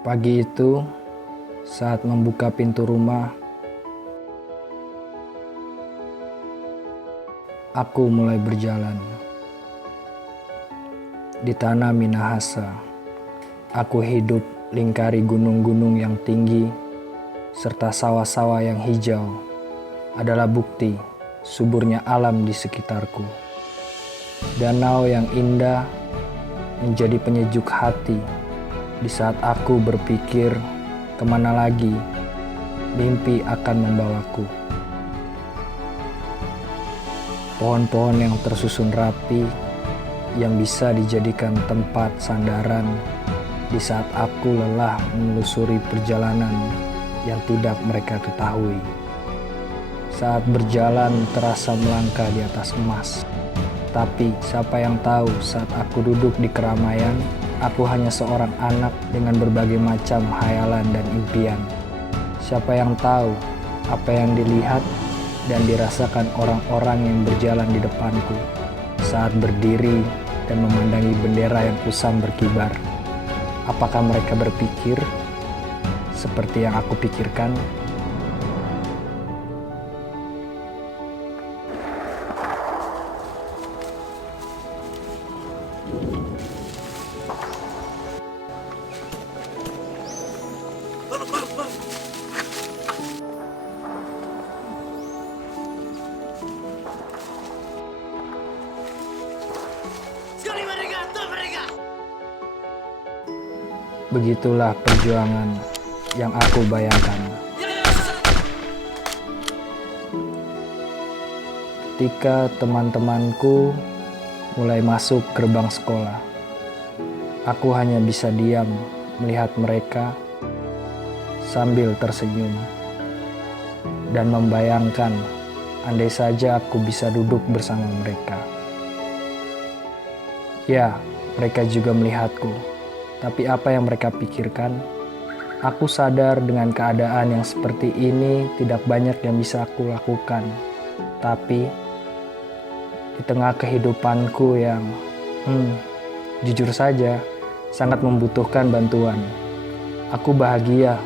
Pagi itu, saat membuka pintu rumah, aku mulai berjalan. Di tanah Minahasa, aku hidup lingkari gunung-gunung yang tinggi, serta sawah-sawah yang hijau adalah bukti suburnya alam di sekitarku. Danau yang indah menjadi penyejuk hati di saat aku berpikir kemana lagi mimpi akan membawaku. Pohon-pohon yang tersusun rapi yang bisa dijadikan tempat sandaran di saat aku lelah menelusuri perjalanan yang tidak mereka ketahui. Saat berjalan terasa melangkah di atas emas. Tapi siapa yang tahu saat aku duduk di keramaian, aku hanya seorang anak dengan berbagai macam hayalan dan impian. Siapa yang tahu apa yang dilihat dan dirasakan orang-orang yang berjalan di depanku saat berdiri dan memandangi bendera yang kusam berkibar. Apakah mereka berpikir seperti yang aku pikirkan? Begitulah perjuangan yang aku bayangkan. Ketika teman-temanku mulai masuk gerbang sekolah, aku hanya bisa diam melihat mereka sambil tersenyum dan membayangkan andai saja aku bisa duduk bersama mereka. Ya, mereka juga melihatku. Tapi apa yang mereka pikirkan? Aku sadar dengan keadaan yang seperti ini tidak banyak yang bisa aku lakukan. Tapi di tengah kehidupanku yang jujur saja sangat membutuhkan bantuan, aku bahagia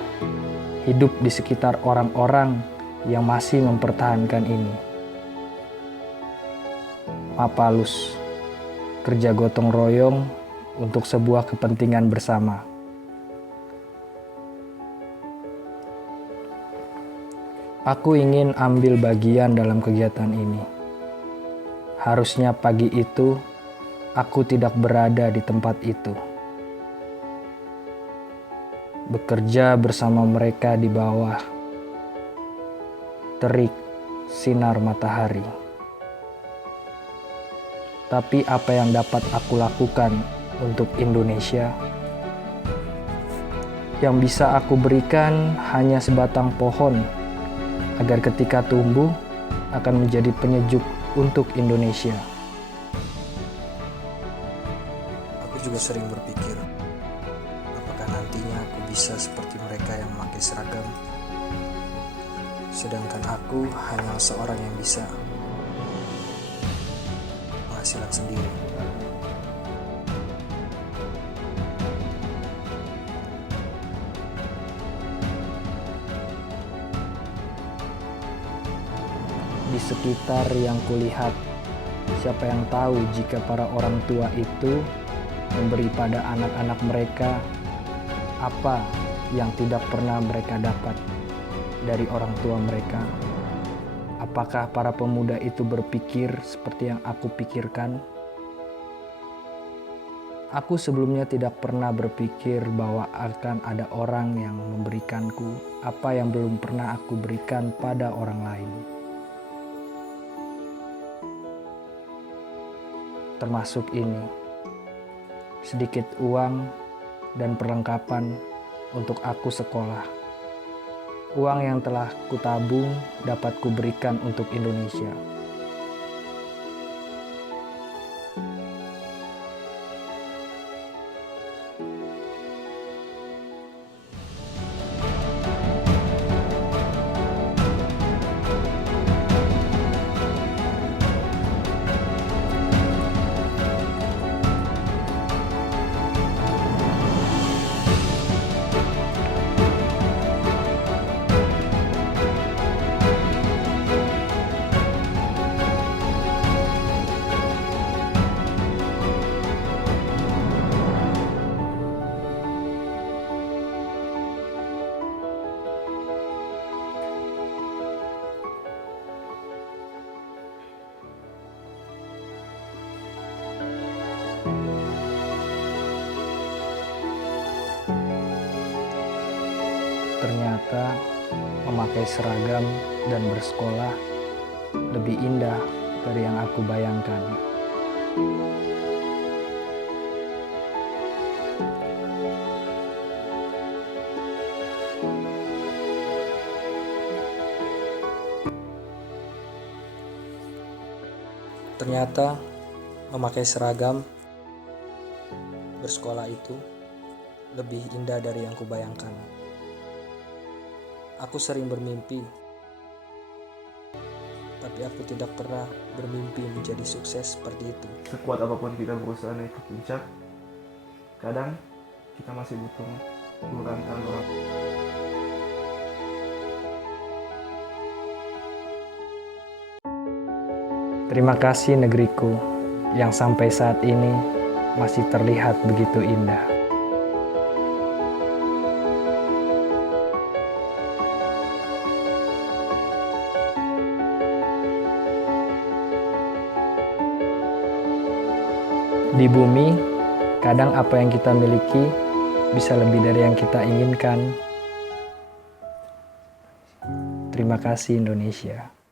hidup di sekitar orang-orang yang masih mempertahankan ini. Mapalus, kerja gotong royong untuk sebuah kepentingan bersama. Aku ingin ambil bagian dalam kegiatan ini. Harusnya pagi itu aku tidak berada di tempat itu. Bekerja bersama mereka di bawah terik sinar matahari. Tapi apa yang dapat aku lakukan untuk Indonesia? Yang bisa aku berikan hanya sebatang pohon agar ketika tumbuh akan menjadi penyejuk untuk Indonesia. Aku juga sering berpikir, apakah nantinya aku bisa seperti mereka yang memakai seragam, sedangkan aku hanya seorang yang bisa penghasilan sendiri. Di sekitar yang kulihat, siapa yang tahu jika para orang tua itu memberi pada anak-anak mereka apa yang tidak pernah mereka dapat dari orang tua mereka? Apakah para pemuda itu berpikir seperti yang aku pikirkan? Aku sebelumnya tidak pernah berpikir bahwa akan ada orang yang memberikanku apa yang belum pernah aku berikan pada orang lain. Termasuk ini, sedikit uang dan perlengkapan untuk aku sekolah. Uang yang telah kutabung dapat kuberikan untuk Indonesia. memakai seragam dan bersekolah lebih indah dari yang aku bayangkan. Ternyata memakai seragam bersekolah itu lebih indah dari yang kubayangkan. Aku sering bermimpi, tapi aku tidak pernah bermimpi menjadi sukses seperti itu. Sekuat apapun kita berusaha naik ke puncak, kadang kita masih butuh uluran tangan orang. Terima kasih negeriku yang sampai saat ini masih terlihat begitu indah. Di bumi, kadang apa yang kita miliki bisa lebih dari yang kita inginkan. Terima kasih Indonesia.